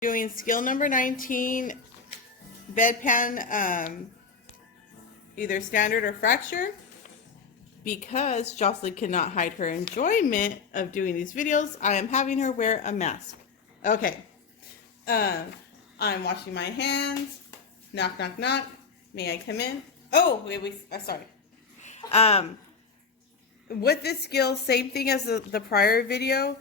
Doing skill number 19, bedpan, either standard or fracture. Because Jocelyn cannot hide her enjoyment of doing these videos, I am having her wear a mask. Okay. I'm washing my hands. Knock, knock, knock. May I come in? Oh, wait, sorry. With this skill, same thing as the prior video,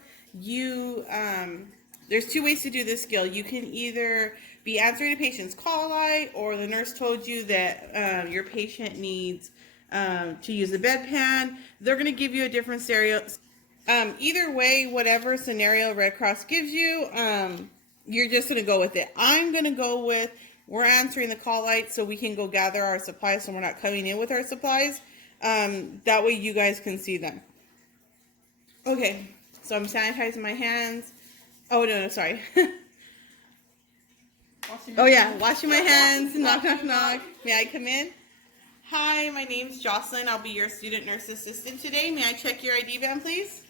there's two ways to do this skill. You can either be answering a patient's call light, or the nurse told you that your patient needs to use the bedpan. They're going to give you a different scenario. Either way, whatever scenario Red Cross gives you, you're just going to go with it. I'm going to go with, we're answering the call light so we can go gather our supplies so we're not coming in with our supplies. That way you guys can see them. Okay, so I'm sanitizing my hands. Oh, no, sorry. Oh, yeah, washing my hands. Knock, knock, knock. May I come in? Hi, my name's Jocelyn. I'll be your student nurse assistant today. May I check your ID van, please?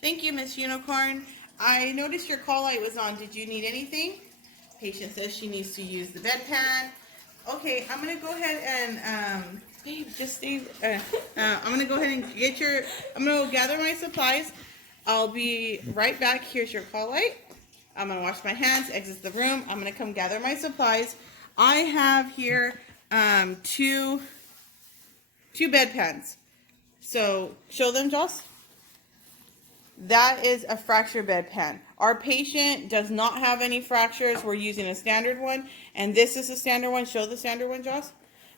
Thank you, Miss Unicorn. I noticed your call light was on. Did you need anything? Patient says she needs to use the bedpan. Okay, I'm going to go ahead and, babe, just stay, I'm going to go ahead and I'm going to gather my supplies. I'll be right back. Here's your call light. I'm going to wash my hands, exit the room. I'm going to come gather my supplies. I have here, two bedpans. So, show them, Joss. That is a fracture bedpan. Our patient does not have any fractures. We're using a standard one, and this is a standard one. Show the standard one, Joss.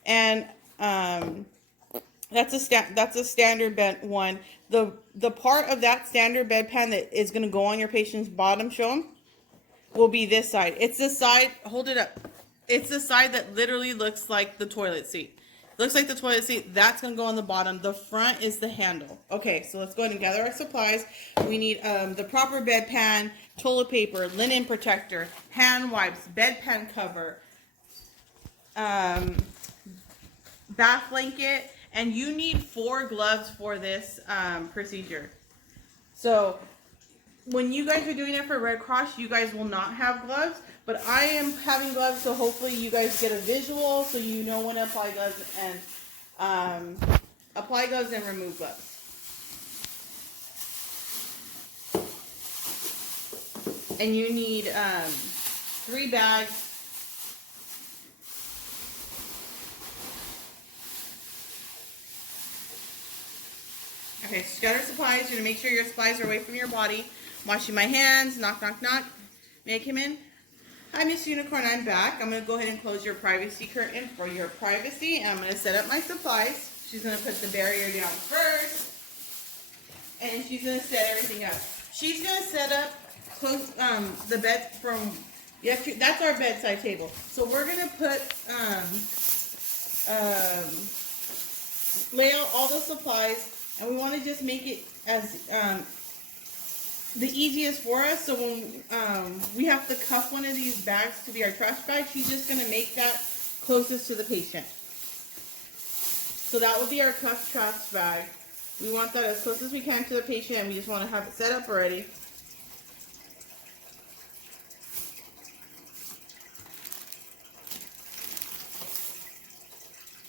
And that's a standard bed one. The part of that standard bedpan that is going to go on your patient's bottom, show them, will be this side. It's the side. Hold it up. It's the side that literally looks like the toilet seat. Looks like the toilet seat. That's going to go on the bottom. The front is the handle. Okay, so let's go ahead and gather our supplies. We need the proper bedpan, toilet paper, linen protector, hand wipes, bedpan cover, bath blanket, and you need 4 gloves for this procedure. So when you guys are doing it for Red Cross, you guys will not have gloves, but I am having gloves, so hopefully you guys get a visual so you know when to apply gloves and remove gloves. And you need 3 bags. Okay, scatter supplies. You're going to make sure your supplies are away from your body. Washing my hands. Knock, knock, knock. May I come in? Hi, Miss Unicorn. I'm back. I'm going to go ahead and close your privacy curtain for your privacy. And I'm going to set up my supplies. She's going to put the barrier down first. And she's going to set everything up. She's going to set up the bed from... that's our bedside table. So we're going to put... lay out all the supplies. And we want to just make it as the easiest for us. So when we have to cuff one of these bags to be our trash bag, she's just going to make that closest to the patient. So that would be our cuff trash bag. We want that as close as we can to the patient, and we just want to have it set up already.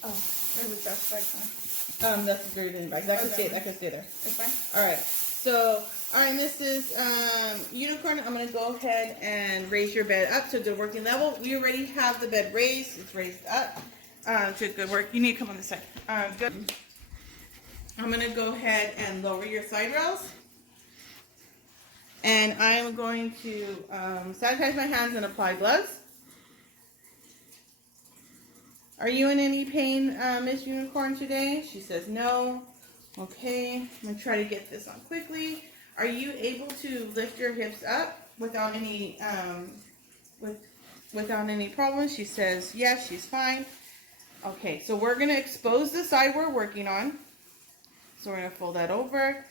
Oh, there's a trash bag on. That's a dirty bag. That can stay there. That's fine. Alright. So, alright, Mrs. Unicorn, I'm gonna go ahead and raise your bed up to good working level. We already have the bed raised. It's raised up to good work. You need to come on this side. Good. I'm gonna go ahead and lower your side rails. And I'm going to sanitize my hands and apply gloves. Are you in any pain, Miss Unicorn, today? She says no. Okay, I'm going to try to get this on quickly. Are you able to lift your hips up without any without any problems? She says yes, she's fine. Okay, so we're going to expose the side we're working on. So we're going to fold that over.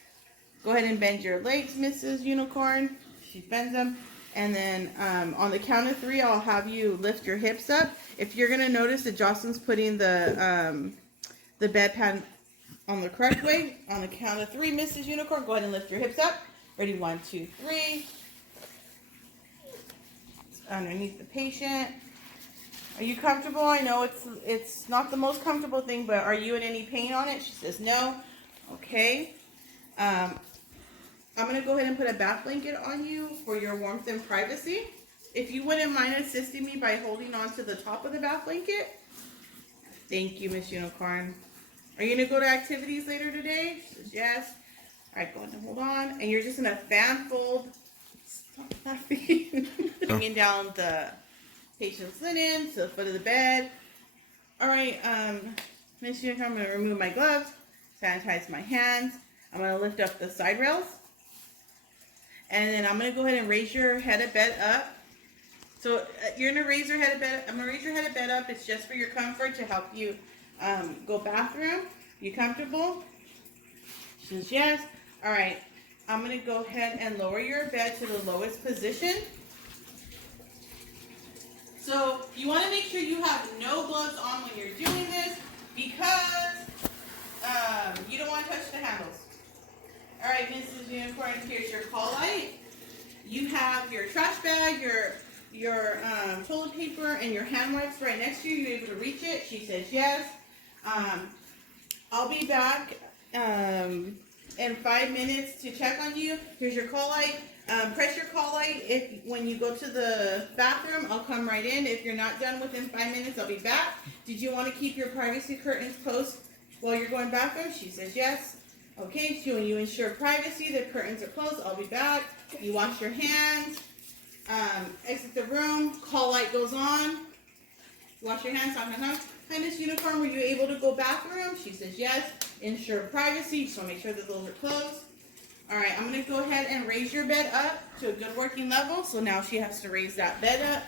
Go ahead and bend your legs, Mrs. Unicorn. She bends them. And then on the count of 3, I'll have you lift your hips up. If you're going to notice that Jocelyn's putting the bedpan on the correct way, on the count of 3, Mrs. Unicorn, go ahead and lift your hips up. Ready? 1, 2, 3. underneath the patient. Are you comfortable? I know it's not the most comfortable thing, but are you in any pain on it? She says no. Okay. I'm going to go ahead and put a bath blanket on you for your warmth and privacy. If you wouldn't mind assisting me by holding on to the top of the bath blanket. Thank you, Miss Unicorn. Are you going to go to activities later today? She says yes. All right, go ahead and hold on. And you're just going to fan fold. Stop laughing. Bringing down the patient's linen to the foot of the bed. All right, Miss Unicorn, I'm going to remove my gloves, sanitize my hands. I'm going to lift up the side rails. And then I'm going to go ahead and raise your head of bed up. So you're going to raise your head of bed. I'm going to raise your head of bed up. It's just for your comfort to help you go bathroom. You comfortable? She says yes. All right. I'm going to go ahead and lower your bed to the lowest position. So you want to make sure you have no gloves on when you're doing this because you don't want to touch the handles. All right, Mrs. Unicorn, here's your call light. You have your trash bag, your toilet paper, and your hand wipes right next to you. You're able to reach it. She says yes. I'll be back in 5 minutes to check on you. Here's your call light. Press your call light when you go to the bathroom. I'll come right in. If you're not done within 5 minutes, I'll be back. Did you want to keep your privacy curtains closed while you're going bathroom? She says yes. Okay, so when you ensure privacy, the curtains are closed. I'll be back. You wash your hands. Exit the room. Call light goes on. Wash your hands. Hi, Miss Unicorn, were you able to go bathroom? She says yes. Ensure privacy. Just want to make sure that those are closed. All right, I'm going to go ahead and raise your bed up to a good working level. So now she has to raise that bed up.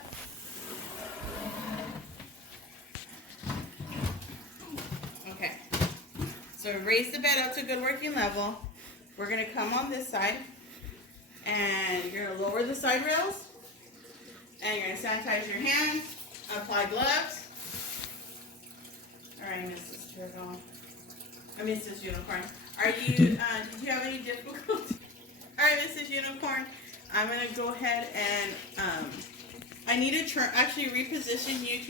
Okay. So raise the bed up to a good working level. We're going to come on this side. And you're going to lower the side rails. And you're going to sanitize your hands. Apply gloves. All right, Mrs. Turtle. Mrs. Unicorn. Are you, did you have any difficulty? All right, Mrs. Unicorn. I'm going to go ahead and, I need to actually reposition you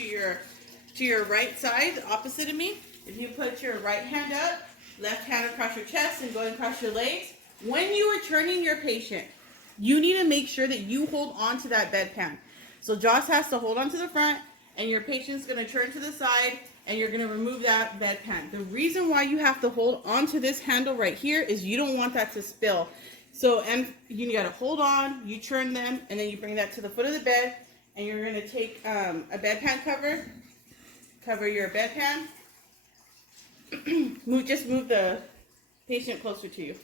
to your right side, opposite of me. If you put your right hand up, left hand across your chest, and going across your legs. When you are turning your patient, you need to make sure that you hold on to that bedpan. So Joss has to hold on to the front, and your patient's going to turn to the side, and you're going to remove that bedpan. The reason why you have to hold on to this handle right here is you don't want that to spill. So, and you got to hold on, you turn them, and then you bring that to the foot of the bed, and you're going to take a bedpan cover your bedpan. Just move the patient closer to you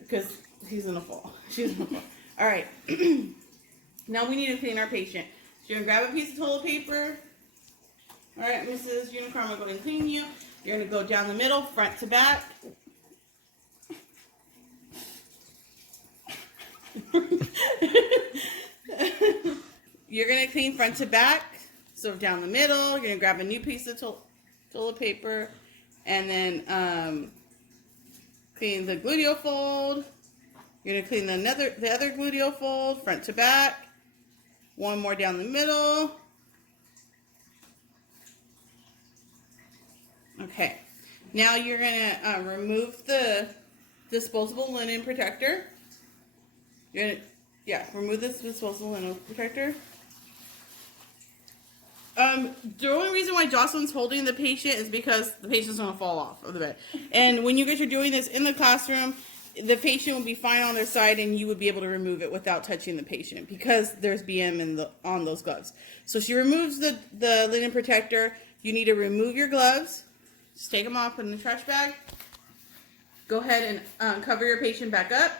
because he's going to fall. She's going to fall. All right. Now we need to clean our patient. So you're going to grab a piece of toilet paper. All right, Mrs. Unicorn, I'm going to clean you. You're going to go down the middle, front to back. You're going to clean front to back. So down the middle, you're going to grab a new piece of toilet paper. And then clean the gluteal fold. You're going to clean the other gluteal fold, front to back. One more down the middle. Okay. Now you're going to remove the disposable linen protector. You're going to, remove this disposable linen protector. The only reason why Jocelyn's holding the patient is because the patient's going to fall off of the bed. And when you guys are doing this in the classroom, the patient will be fine on their side and you would be able to remove it without touching the patient because there's BM on those gloves. So she removes the linen protector. You need to remove your gloves. Just take them off, put in the trash bag. Go ahead and cover your patient back up.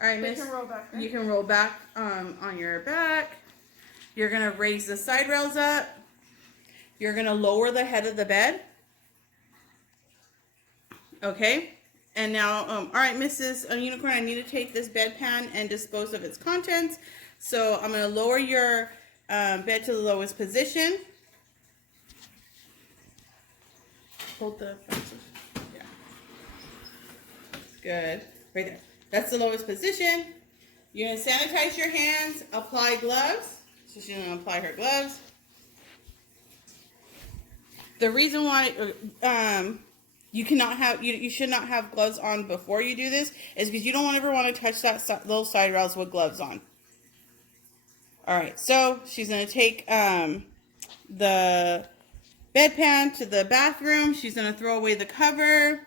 All right, miss. You can roll back. Right? You can roll back on your back. You're going to raise the side rails up. You're going to lower the head of the bed. Okay. And now, all right, Mrs. Unicorn, I need to take this bedpan and dispose of its contents. So I'm going to lower your bed to the lowest position. Hold the front. Yeah. Good. Right there. That's the lowest position. You're going to sanitize your hands, apply gloves. So she's going to apply her gloves. The reason why you cannot have you should not have gloves on before you do this is because you don't ever want to touch those side rails with gloves on. All right, so she's going to take the bedpan to the bathroom. She's going to throw away the cover.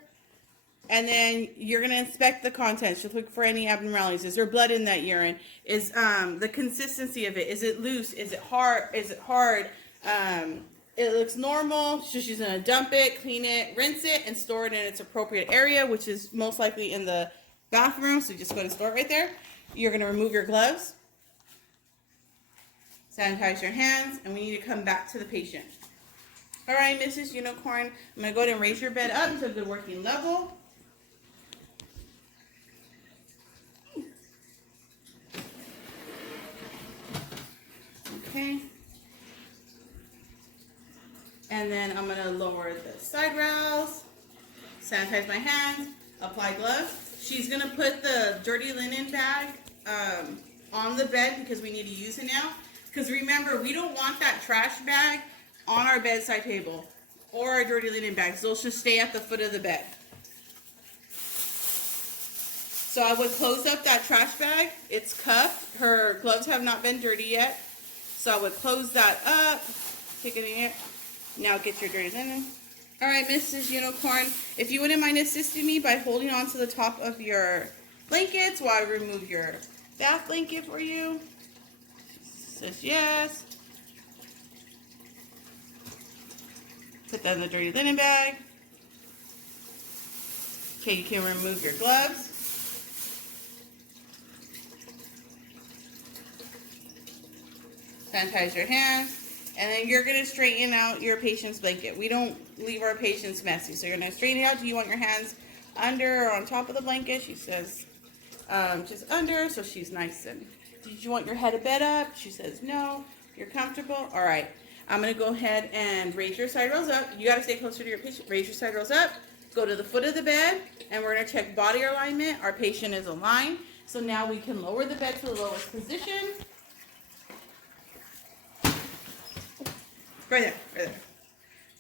And then you're going to inspect the contents. She'll look for any abnormalities. Is there blood in that urine? Is the consistency of it? Is it loose? Is it hard? Is it hard? It looks normal. So she's going to dump it, clean it, rinse it, and store it in its appropriate area, which is most likely in the bathroom. So just go and store it right there. You're going to remove your gloves, sanitize your hands, and we need to come back to the patient. All right, Mrs. Unicorn, I'm going to go ahead and raise your bed up to a good working level. Okay. And then I'm going to lower the side rails, sanitize my hands, apply gloves. She's going to put the dirty linen bag on the bed because we need to use it now. Because remember, we don't want that trash bag on our bedside table or our dirty linen bags. Those should stay at the foot of the bed. So I would close up that trash bag. It's cuffed. Her gloves have not been dirty yet. So I would close that up. Take it in here. Now get your dirty linen. All right, Mrs. Unicorn, if you wouldn't mind assisting me by holding on to the top of your blankets while I remove your bath blanket for you. She says yes. Put that in the dirty linen bag. Okay, you can remove your gloves. Sanitize your hands. And then you're going to straighten out your patient's blanket. We don't leave our patients messy. So you're going to straighten it out. Do you want your hands under or on top of the blanket? She says just under, so she's nice. And did you want your head of bed up? She says no. You're comfortable? All right. I'm going to go ahead and raise your side rails up. You got to stay closer to your patient. Raise your side rails up. Go to the foot of the bed, and we're going to check body alignment. Our patient is aligned. So now we can lower the bed to the lowest position. Right there.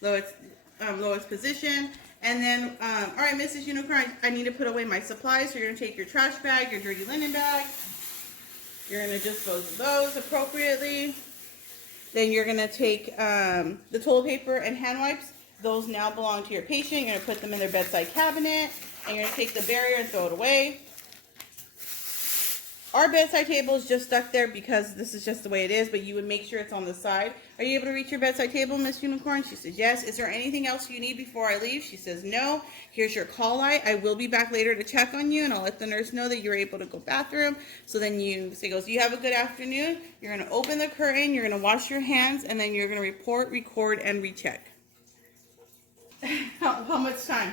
Lowest position. And then, all right, Mrs. Unicorn, I need to put away my supplies. So you're going to take your trash bag, your dirty linen bag. You're going to dispose of those appropriately. Then you're going to take the toilet paper and hand wipes. Those now belong to your patient. You're going to put them in their bedside cabinet. And you're going to take the barrier and throw it away. Our bedside table is just stuck there because this is just the way it is, but you would make sure it's on the side. Are you able to reach your bedside table, Miss Unicorn? She says yes. Is there anything else you need before I leave? She says no. Here's your call light. I will be back later to check on you, and I'll let the nurse know that you're able to go bathroom. So then she goes, you have a good afternoon. You're going to open the curtain, you're going to wash your hands, and then you're going to report, record, and recheck. How much time?